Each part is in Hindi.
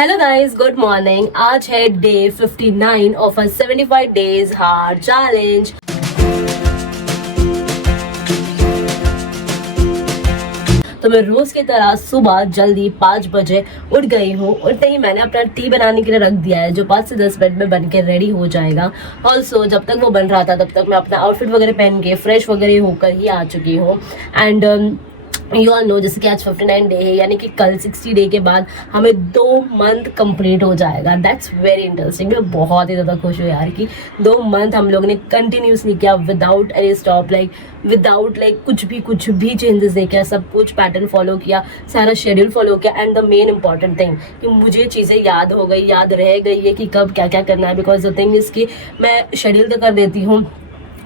Hello guys, good morning. आज है day 59 of a 75 days hard challenge. तो मैं रोज की तरह सुबह जल्दी 5 बजे उठ गई हूँ। उठते ही मैंने अपना टी बनाने के लिए रख दिया है, जो 5 से 10 मिनट में बन के रेडी हो जाएगा। ऑल्सो जब तक वो बन रहा था तब तक मैं अपना आउटफिट वगैरह पहन के फ्रेश वगैरह होकर ही आ चुकी हूँ। एंड यू ऑल नो, जैसे कि आज 59 डे है, यानी कि कल 60 डे के बाद हमें 2 मंथ कंप्लीट हो जाएगा। That's very interesting. मैं बहुत ही ज़्यादा खुश हूँ यार कि 2 मंथ हम लोग ने कंटिन्यूसली किया, विदाउट एनी स्टॉप, विदाउट कुछ भी चेंजेस नहीं किया। सब कुछ पैटर्न फॉलो किया, सारा शेड्यूल फॉलो किया। And the main important thing कि मुझे चीज़ें याद हो गई, याद रह गई है कि कब क्या क्या करना है। बिकॉज द थिंग इज़ कि मैं शेड्यूल तो कर देती हूँ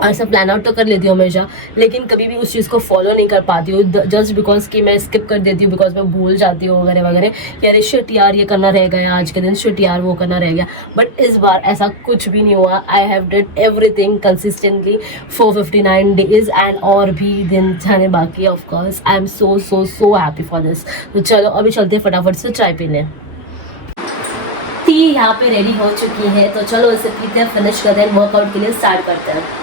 और सब प्लान आउट तो कर लेती हूँ हमेशा, लेकिन कभी भी उस चीज़ को फॉलो नहीं कर पाती हूँ, जस्ट बिकॉज कि मैं स्किप कर देती हूँ, बिकॉज मैं भूल जाती हूँ वगैरह वगैरह। यार शिट यार, ये करना रह गया आज के दिन, शिट यार वो करना रह गया। बट इस बार ऐसा कुछ भी नहीं हुआ। I have did everything consistently for 59 days and और भी दिन जाने बाकी है। Of course I am so so so happy for this. तो चलो अभी चलते हैं फटाफट से चाय पीने। टी यहाँ पे रेडी हो चुकी है, तो चलो इसे पीते हैं, फिनिश करते हैं, वर्कआउट के लिए स्टार्ट करते हैं।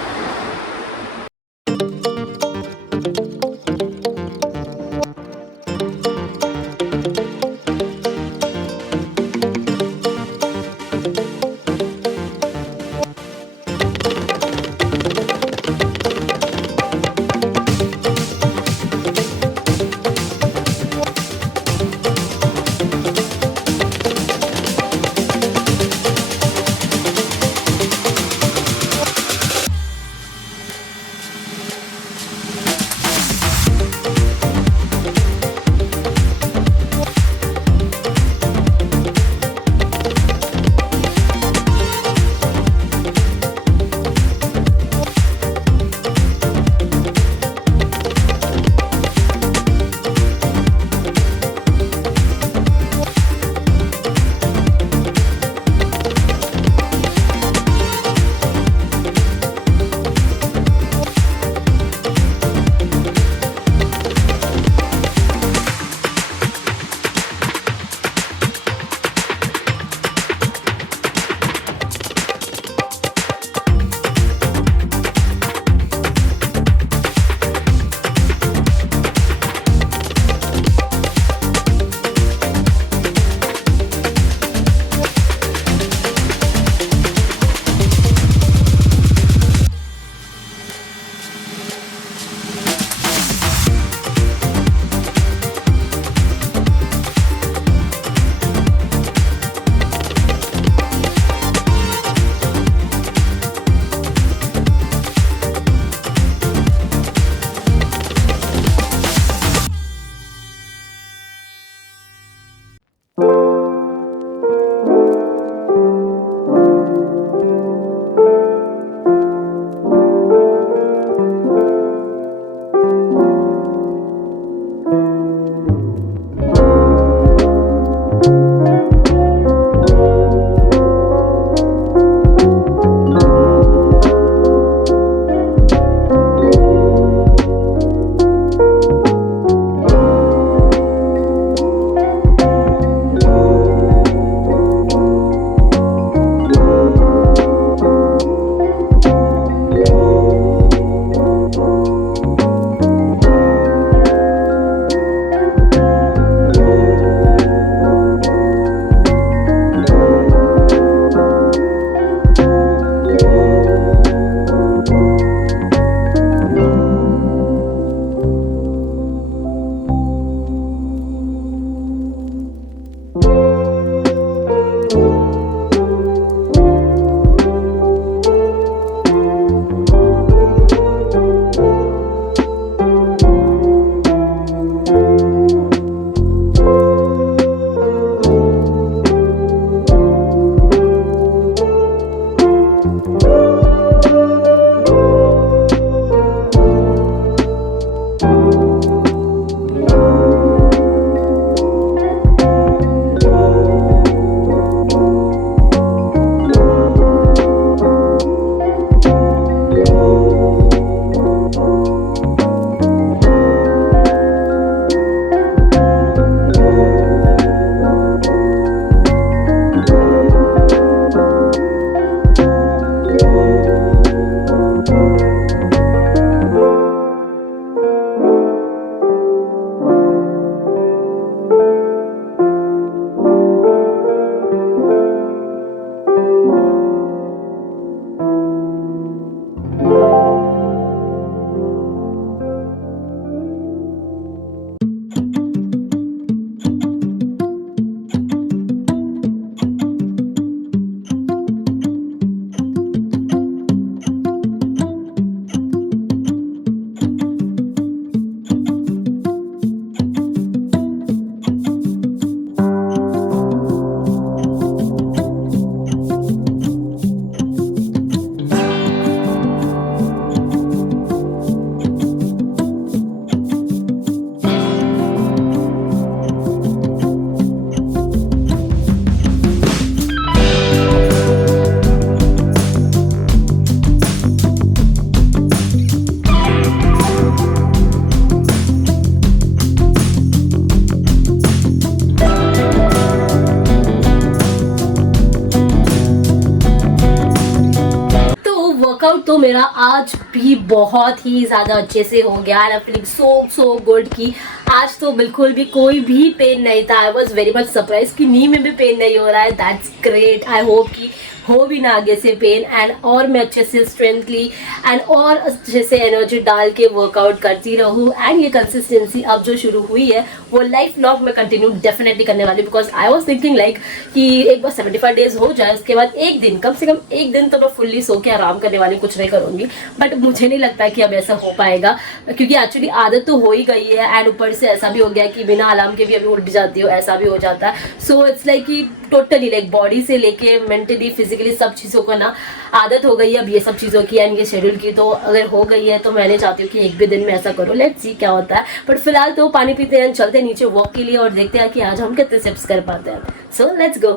वर्कआउट तो मेरा आज भी बहुत ही ज़्यादा अच्छे से हो गया। I am feeling so good कि आज तो बिल्कुल भी कोई भी पेन नहीं था। I was very much surprise कि नी में भी पेन नहीं हो रहा है। That's great. आई होप कि हो भी ना आगे से पेन, एंड और मैं अच्छे से स्ट्रेंथली एंड और अच्छे से एनर्जी डाल के वर्कआउट करती रहूँ। एंड ये कंसिस्टेंसी अब जो शुरू हुई है वो लाइफ लॉन्ग में कंटिन्यू डेफिनेटली करने वाली, because I was thinking like कि एक बार 75 डेज हो जाए, उसके बाद एक दिन, कम से कम एक दिन तो मैं फुल्ली सो के आराम करने वाली, कुछ नहीं करूँगी। बट मुझे नहीं लगता कि अब ऐसा हो पाएगा, क्योंकि एक्चुअली आदत तो हो ही गई है, एंड ऊपर से ऐसा भी हो गया कि बिना अलार्म के भी अभी उठ जाती हो, ऐसा भी हो जाता है। सो इट्स लाइक कि टोटली लाइक बॉडी से लेके मेंटली फिजिकली सब चीज़ों को ना आदत हो गई है अब ये सब चीज़ों की एंड ये शेड्यूल की। तो अगर हो गई है तो मैं नहीं चाहती हूँ कि एक भी दिन में ऐसा करो। लेट्स सी क्या होता है। बट फिलहाल तो पानी पीते हैं, चलते हैं नीचे वॉक के लिए और देखते हैं कि आज हम कितने स्टेप्स कर पाते हैं। So let's go.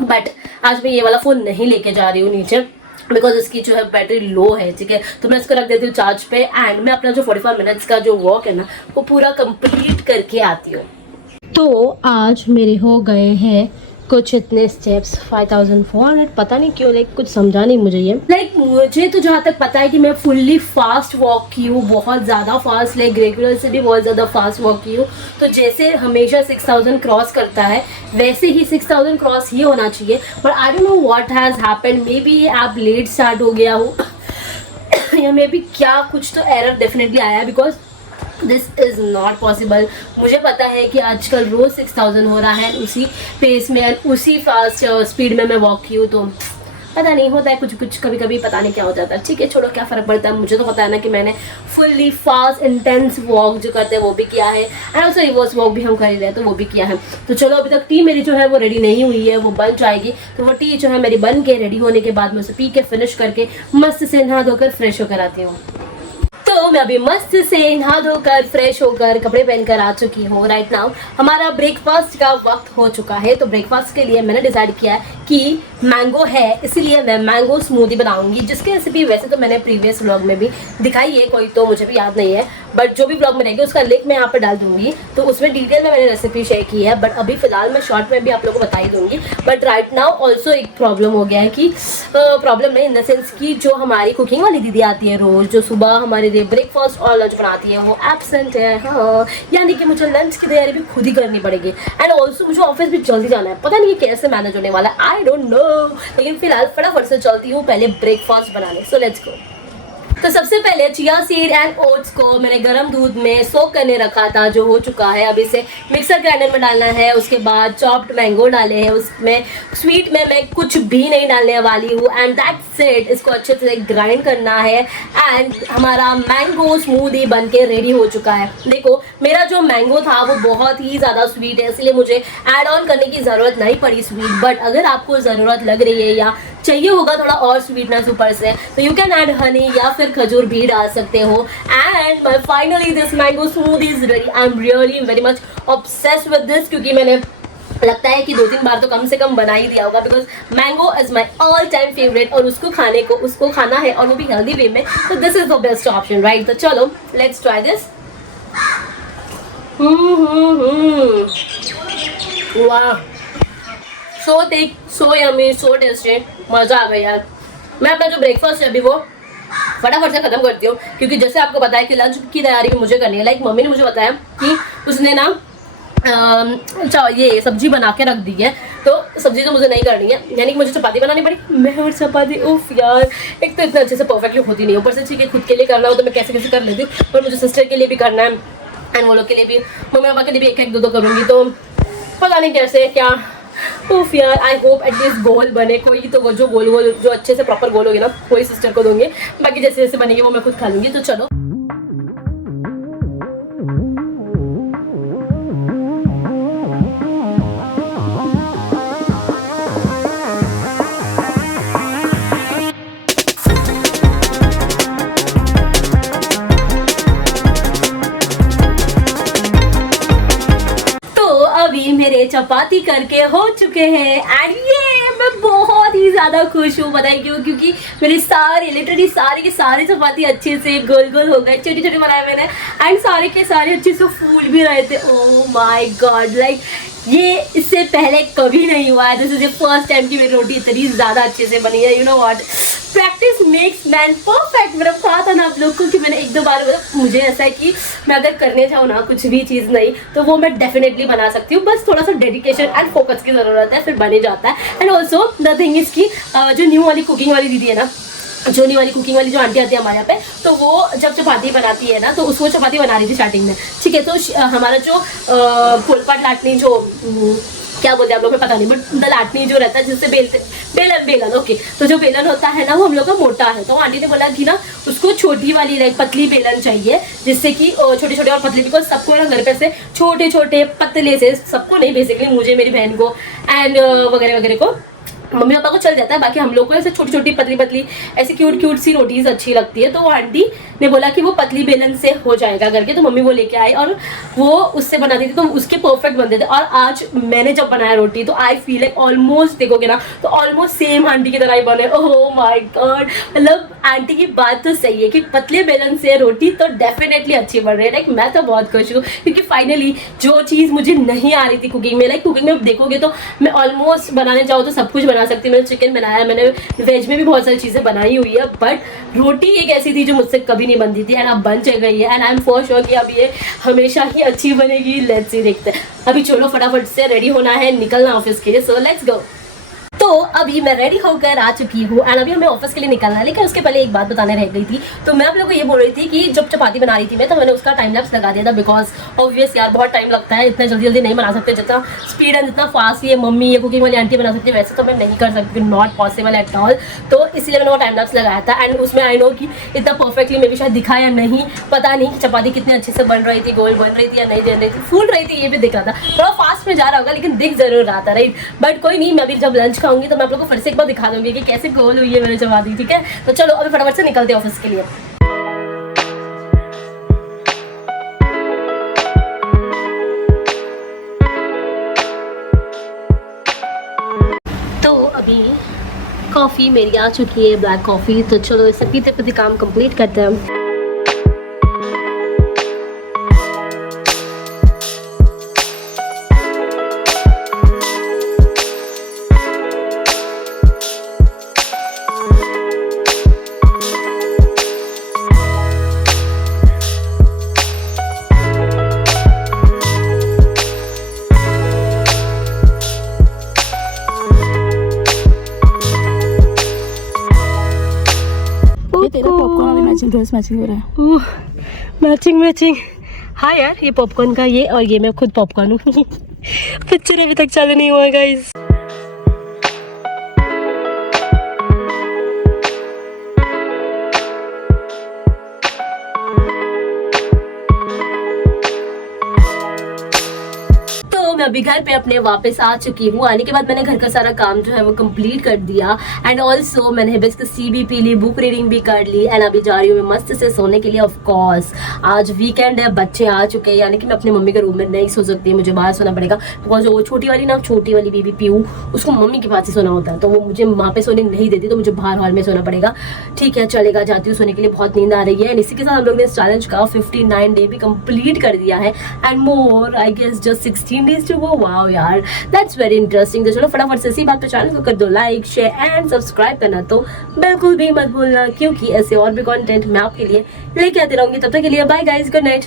बट आज मैं ये वाला फ़ोन नहीं लेके जा रही हूँ नीचे, बिकॉज इसकी जो है बैटरी लो है, ठीक है। तो मैं इसको रख देती हूँ चार्ज पे, एंड मैं अपना जो 45 मिनट्स का जो वॉक है ना वो पूरा कंप्लीट करके आती हूँ। तो आज मेरे हो गए हैं कुछ इतने स्टेप्स 5400, पता नहीं क्यों, लाइक कुछ समझा नहीं मुझे ये। मुझे तो जहाँ तक पता है कि मैं फुल्ली फास्ट वॉक की हूँ, बहुत ज़्यादा फास्ट, लाइक रेगुलर से भी बहुत ज़्यादा फास्ट वॉक की हूँ। तो जैसे हमेशा 6000 क्रॉस करता है वैसे ही 6000 क्रॉस ही होना चाहिए। But I don't know what has happened, may be ये ऐप लेट स्टार्ट हो गया हो या मे बी क्या कुछ तो एरर डेफिनेटली आया है, because this is not possible. मुझे पता है कि आजकल रोज़ 6000 हो रहा है, उसी पेस में उसी फास्ट स्पीड में मैं वॉक की हूँ। तो पता नहीं होता है कुछ कभी कभी पता नहीं क्या हो जाता है। ठीक है, छोड़ो, क्या फ़र्क पड़ता है। मुझे तो पता है ना कि मैंने फुल्ली फास्ट इंटेंस वॉक जो करते हैं वो भी किया है, एंड ऑल्सो रिवर्स वॉक भी हम कर ही रहे हैं तो वो भी किया है। तो चलो, अभी तक टी मेरी जो है वो रेडी नहीं हुई है, वो बन जाएगी। तो वो टी जो है मेरी बन के रेडी होने के बाद मैं उसे पी के फिनिश करके मस्त से नहा धोकर फ्रेश होकर आती हूँ। तो मैं अभी मस्त से नहा धोकर फ्रेश होकर कपड़े पहनकर आ चुकी हूँ। राइट नाउ हमारा ब्रेकफास्ट का वक्त हो चुका है। तो ब्रेकफास्ट के लिए मैंने डिसाइड किया है कि मैंगो है, इसलिए मैं मैंगो स्मूदी बनाऊंगी, जिसकी रेसिपी वैसे तो मैंने प्रीवियस व्लॉग में भी दिखाई है, कोई तो मुझे भी याद नहीं है, बट जो भी व्लॉग में रहेगी उसका लिंक मैं यहाँ पर डाल दूंगी। तो उसमें डिटेल में मैंने रेसिपी शेयर की है, बट अभी फिलहाल मैं शॉर्ट में भी आप लोगों को बता ही दूंगी। बट राइट नाउ ऑल्सो एक प्रॉब्लम हो गया है कि प्रॉब्लम नहीं, इन द सेंस की जो हमारी कुकिंग वाली दीदी आती है रोज़, जो सुबह हमारे लिए ब्रेकफास्ट और लंच बनाती है, वो एब्सेंट है। हाँ, यानी कि मुझे लंच की तैयारी भी खुद ही करनी पड़ेगी, एंड ऑल्सो मुझे ऑफिस भी जल्दी जाना है। पता नहीं ये कैसे मैनेज होने वाला है, आई डोंट नो। लेकिन फिलहाल फटाफट से चलती हूँ पहले ब्रेकफास्ट बनाने। So let's go. तो सबसे पहले चिया सीड एंड ओट्स को मैंने गर्म दूध में सोक करने रखा था, जो हो चुका है। अब इसे मिक्सर ग्राइंडर में डालना है। उसके बाद चॉप्ड मैंगो डाले हैं उसमें। स्वीट में मैं कुछ भी नहीं डालने वाली हूँ, एंड दैट्स इट। इसको अच्छे से ग्राइंड करना है, एंड हमारा मैंगो स्मूदी बन के रेडी हो चुका है। देखो, मेरा जो मैंगो था वो बहुत ही ज़्यादा स्वीट है, इसलिए मुझे ऐड ऑन करने की ज़रूरत नहीं पड़ी स्वीट। बट अगर आपको ज़रूरत लग रही है या चाहिए होगा थोड़ा और स्वीटनेस ऊपर से, तो यू कैन ऐड हनी या फिर खजूर भी डाल सकते हो। And finally this mango smoothie is ready. I am really very much obsessed with this, क्योंकि मैंने लगता है कि 2-3 बार तो कम से कम बना ही दिया होगा, because mango is my all time favourite, और उसको खाना है और वो भी हेल्दी वे में। तो this is the best option, right. तो चलो लेट्स ट्राई दिस। वाह, so thick, so yummy, so tasty, मज़ा आ गया यार। मैं अपना जो ब्रेकफास्ट है अभी वो फटाफट से ख़त्म करती हूँ, क्योंकि जैसे आपको पता है कि लंच की तैयारी भी मुझे करनी है। लाइक मम्मी ने मुझे बताया कि उसने ना ये सब्जी बना के रख दी है, तो सब्जी तो मुझे नहीं करनी है, यानी कि मुझे चपाती बनानी पड़ी। मैं और चपाती, उफ यार, एक तो इतना अच्छे से परफेक्टली होती नहीं, ऊपर से ठीक है खुद के लिए करना हो तो मैं कैसे कैसे कर लेती हूँ, पर मुझे सिस्टर के लिए भी करना है, एंड वो लोग के लिए भी, मम्मी पापा के लिए भी एक 2-2 करूँगी। तो पता नहीं कैसे क्या। उफ यार, आई होप एटलीस्ट गोल बने कोई तो, जो गोल जो अच्छे से प्रॉपर गोल होगी ना कोई सिस्टर को दूंगी, बाकी जैसे जैसे बनेगी वो मैं खुद खा लूँगी। तो चलो। अभी मेरे चपाती करके हो चुके हैं, एंड ये मैं मैं बहुत ही ज्यादा खुश हूँ। बताइए क्यों? क्योंकि मेरी सारी लिटरली सारी की सारी चपाती अच्छे से गोल गोल हो गए, छोटे छोटे बनाए मैंने, एंड सारे के सारे अच्छे से फूल भी रहे थे। ओह माय गॉड, लाइक ये इससे पहले कभी नहीं हुआ है। This is the first time कि मेरी रोटी इतनी ज़्यादा अच्छे से बनी है। You know what, practice makes man perfect. मेरा कहा था ना आप लोग को कि मैंने एक दो बार, मुझे ऐसा है कि मैं अगर करने जाऊँ ना कुछ भी चीज़ नहीं तो वो मैं डेफिनेटली बना सकती हूँ, बस थोड़ा सा डेडिकेशन एंड फोकस की ज़रूरत है, फिर बने जाता है। And also the thing is कि जो न्यू वाली कुकिंग वाली दीदी है ना, जो न्यू वाली कुकिंग वाली जो आंटी आती है हमारे यहाँ पे, तो वो जब चपाती बनाती है ना तो उसको चपाती बना रही थी स्टार्टिंग में, ठीक है। तो हमारा जो फुलपट लाटनी जो क्या बोलते हैं आप लोग को पता नहीं, बट द लाटनी जो रहता है जिससे बेलते, बेलन ओके, तो जो बेलन होता है ना वो हम लोग का मोटा है। तो आंटी ने बोला कि ना उसको छोटी वाली लाइक पतली बेलन चाहिए, जिससे कि छोटे छोटे और पतले, बिकॉज सबको ना घर पे से छोटे छोटे पतले से, सबको नहीं बेसिकली मुझे, मेरी बहन को एंड वगैरह वगैरह को, मम्मी पापा को चल जाता है, बाकी हम लोग को ऐसे छोटी छोटी पतली पतली ऐसी क्यूट क्यूट सी रोटीज अच्छी लगती है। तो वो आंटी ने बोला कि वो पतली बेलन से हो जाएगा करके, तो मम्मी वो लेके आई और वो उससे बनाती थी, तो उसके परफेक्ट बनते थे। और आज मैंने जब बनाया रोटी तो आई फील लाइक ऑलमोस्ट, देखोगे ना तो ऑलमोस्ट सेम आंटी की तरह ही बने। ओह माय गॉड, मतलब आंटी की बात तो सही है कि पतले बेलन से रोटी तो डेफिनेटली अच्छी बन रही है। लाइक मैं तो बहुत खुश हूँ, क्योंकि फाइनली जो चीज़ मुझे नहीं आ रही थी कुकिंग में, लाइक कुकिंग में देखोगे तो मैं ऑलमोस्ट बनाने जाऊँ तो सब कुछ बना सकती हूँ। मैंने चिकन बनाया, मैंने वेज में भी बहुत सारी चीज़ें बनाई हुई है, बट रोटी एक ऐसी थी जो मुझसे कभी नहीं बनती थी, एंड अब बन गई है, and I am for sure कि अब ये हमेशा ही अच्छी बनेगी। लेट्स सी, देखते हैं। अभी चलो फटाफट से रेडी होना है, निकलना ऑफिस के लिए, सो लेट्स गो। तो अभी मैं रेडी होकर आ चुकी हूँ एंड अभी हमें ऑफिस के लिए निकलना है, लेकिन उसके पहले एक बात बताने रह गई थी। तो मैं आप लोगों को ये बोल रही थी कि जब चपाती बना रही थी मैं, तो मैंने उसका टाइम लैप्स लगा दिया था, बिकॉज ऑब्वियस यार बहुत टाइम लगता है, इतना जल्दी जल्दी नहीं बना सकते, जितना स्पीड एंड जितना फास्ट ये मम्मी ये कुकिंग वाली आंटी बना सकती है वैसे तो मैं नहीं कर सकती, नॉट पॉसिबल एट ऑल। तो इसलिए मैंने वो टाइम लैप्स लगाया था, एंड उसमें आई नो कि इतना परफेक्टली मे भी शायद दिखा या नहीं, पता नहीं कि चपाती कितनी अच्छे से बन रही थी, गोल बन रही थी या नहीं बन रही थी, फूल रही थी, ये भी दिख रहा था। थोड़ा फास्ट में जा रहा होगा लेकिन दिख जरूर रहा था, राइट। बट कोई नहीं, मैं अभी जब लंच खाऊंगी तो मैं आप लोग को फिर से एक बार दिखा दूंगी कि कैसे गोल हुई है मैंने चपाती, ठीक है। तो चलो अभी फटाफट से निकलते हैं ऑफिस के लिए। तो अभी कॉफ़ी मेरी आ चुकी है, ब्लैक कॉफ़ी, तो चलो इसे पीते पीते काम कंप्लीट करते हैं। तेरा पॉपकॉर्न वाली मैचिंग ड्रेस मैचिंग हो रहा है। मैचिंग हाँ यार, ये पॉपकॉर्न का ये, और ये मैं खुद पॉपकॉर्न हूँ। पिक्चर अभी तक चालू नहीं हुआ गाइस। मैं अभी घर पे अपने वापस आ चुकी हूँ। आने के बाद मैंने घर का सारा काम जो है वो कंप्लीट कर दिया, एंड ऑल्सो मैंने हिबिस्कस टी भी पी ली, बुक रीडिंग भी कर ली, एंड अभी जा रही हूँ मैं मस्त से सोने के लिए। ऑफ कोर्स आज वीकेंड है, बच्चे आ चुके हैं, यानी कि मैं अपने मम्मी के रूम में नहीं सो सकती, मुझे बाहर सोना पड़ेगा, बिकॉज वो छोटी वाली बेबी पीयू, उसको मम्मी के पास ही सोना होता है, तो वो मुझे वहाँ पे सोने नहीं देती, तो मुझे बाहर हॉल में सोना पड़ेगा। ठीक है चलेगा, जाती हूँ सोने के लिए, बहुत नींद आ रही है। एंड इसी के साथ हम लोग ने इस चैलेंज का 59 डे भी कंप्लीट कर दिया है, and more I guess just 16 days to go. Wow यार, दैट्स वेरी इंटरेस्टिंग। तो चलो फटाफट से इसी बात पे चैनल को कर दो लाइक, शेयर एंड सब्सक्राइब करना तो बिल्कुल भी मत भूलना, क्योंकि ऐसे और भी कंटेंट मैं आपके लिए लेके आती रहूंगी। तब तक के लिए बाय गाइस, गुड नाइट।